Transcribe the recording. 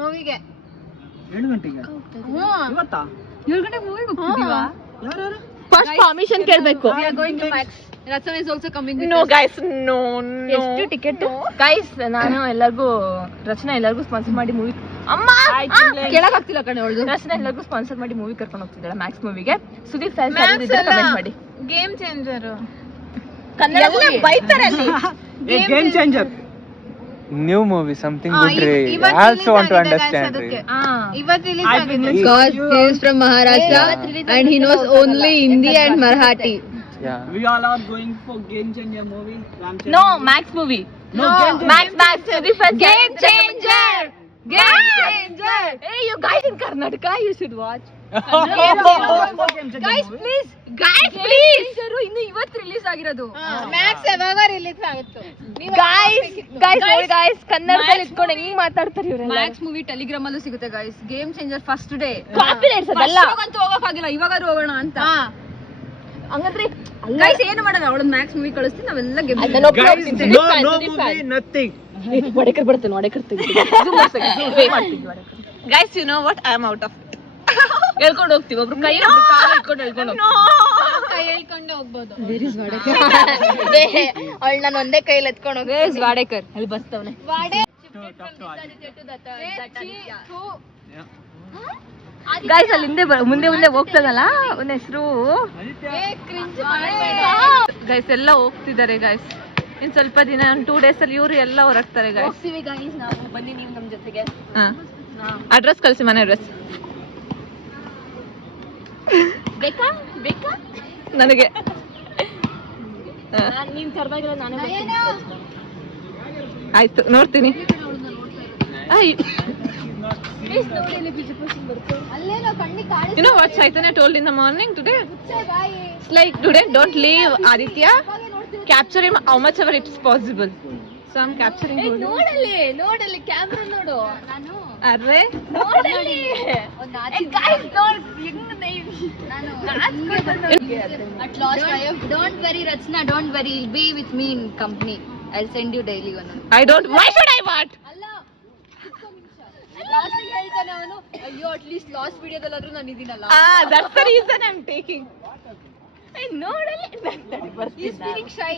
ಮೂವಿಗೆ 7 ಗಂಟೆಗೆ ಇವತ್ತಾ 7 ಗಂಟೆಗೆ ಮೂವಿಗೆ ಹೋಗ್ತಿದೀವಾ? ಯಾರು ಫಸ್ಟ್ ಪರ್ಮಿಷನ್ ಕೇಳಬೇಕು. We are going to Max. Rachana is also coming with no us. Guys no ಎಷ್ಟು ticket guys? ನಾನು ಎಲ್ಲರಿಗೂ ರಚನಾ ಎಲ್ಲರಿಗೂ ಸ್ಪಾನ್ಸರ್ ಮಾಡಿ ಮೂವಿ ಅಮ್ಮ ಕೇಳಕ್ ಆಗ್ತಿಲ್ಲ ಕಣೆ ಅವಳದು. ರಚನಾ ಎಲ್ಲರಿಗೂ ಸ್ಪಾನ್ಸರ್ ಮಾಡಿ ಮೂವಿ ಕರ್ಕೊಂಡು ಹೋಗ್ತಿದ್ದಾಳೆ ಮ್ಯಾಕ್ಸ್ ಮೂವಿಗೆ. ಸುದೀಪ್ ಫ್ಯಾನ್ಸ್ ಯಾರು ಇದ್ದಾರೆ ಕಮೆಂಟ್ ಮಾಡಿ. ಗೇಮ್ ಚೇಂಜರ್ ಕನ್ನಡ ಬೈತಾರೆ ಅಲ್ಲಿ. Game changer New movie, something good. I also want to understand. ಇವತ್ತು ರಿಲೀಸ್ ಆಗಿದೆ. Because he is from Maharashtra and he knows only Hindi and Marathi. Yeah. We all are going for game changer movie. No, Max movie. No, Max. Sudeep fans. Game changer. Hey, you guys in Karnataka, you should watch. Guys please ಇನ್ನು ಇವತ್ತು release ಆಗಿರೋದು. Max ಯಾವಾಗ release ಆಗುತ್ತೋ? guys ಕನ್ನಡದಲ್ಲಿ ಇಟ್ಕೊಂಡು ಹೆಂಗ್ ಮಾತಾಡ್ತಾರೆ ಇವರೆಲ್ಲ. ಮ್ಯಾಕ್ಸ್ ಮೂವಿ ಟೆಲಿಗ್ರಾಮ್ ಅಲ್ಲೂ ಸಿಗುತ್ತೆ guys. Game changer first day copyrights ಅದಲ್ಲ. ಅಂತೂ ಹೋಗಕ್ಕಾಗಿಲ್ಲ, ಇವಾಗಾದ್ರೂ ಹೋಗೋಣ ಅಂತ. ಹಂಗಂದ್ರೆ ಗೈಸ್ ಏನು ಮಾಡೋಣ, ಅವಳು ಮ್ಯಾಕ್ಸ್ ಮೂವಿ ಕಳಿಸ್ತೀನಿ, ನಾವೆಲ್ಲ ಗೇಮ್ No movie, nothing. ವಡಕರ್ ಬರ್ತಾನೆ guys. You know what I am out of ಹೇಳ್ಕೊಂಡು ಹೋಗ್ತೀವಿ. ಒಬ್ರು ಕೈ ಇಟ್ಕೊಂಡು ಹೇಳ್ಕೊಂಡು ಕೈ ಹೇಳ್ಕೊಂಡೆ ಹೋಗ್ಬೋದು. ಅವಳು ನಾನು ಒಂದೇ ಕೈಲಿ ಎತ್ಕೊಂಡು ಹೋಗಿ ವಾಡೇಕರ್ ಅಲ್ಲಿ ಬರ್ತಾವನೆ. ಗೈಸ್ ಅಲ್ಲಿ ಹಿಂದೆ ಮುಂದೆ ಹೋಗ್ತದಲ್ಲ, ಅವನ ಹೆಸರು ಗೈಸ್. ಎಲ್ಲ ಹೋಗ್ತಿದ್ದಾರೆ ಗೈಸ್. ಇನ್ ಸ್ವಲ್ಪ ದಿನ 2 days ಅಲ್ಲಿ ಇವ್ರು ಎಲ್ಲ ಹೊರಗ್ತಾರೆ ಗೈಸ್. ನಾವು ಬನ್ನಿ ನೀವು ನಮ್ ಜೊತೆಗೆ. ಅಡ್ರೆಸ್ ಕಳಿಸಿ, ಮನೆ ಅಡ್ರೆಸ್ ಬೇಕಾ ನನಗೆ. ನೀನ್ ತರವಾಗಿಲ್ಲ, ನಾನೇ ಆಯ್ತು ನೋಡ್ತೀನಿ. You know what Chaitanya told in the morning today? It's like today don't leave Aditya, capture him how much ever it's possible. So I'm capturing him. ನೋಡಲ್ಲಿ ಕ್ಯಾಮೆರಾ ನೋಡು. ನಾನು ಅರೆ ನೋಡಲ್ಲಿ guys don't At last I have, don't worry Rachna, don't worry, you'll be with me in company. I'll send you daily one. I don't. Why should I want? ಅಲ್ಲ last ಹೇಳ್ತಾನೆ ಅವನು, ಅಯ್ಯೋ at least last ವಿಡಿಯೋದಲ್ಲಾದ್ರೂ ನಾನು ಇದೀನಲ್ಲ. That's the reason I'm taking. I ನೋಡಲ್ಲಿ ಬರ್ತಿದ್ದ. He's feeling shy.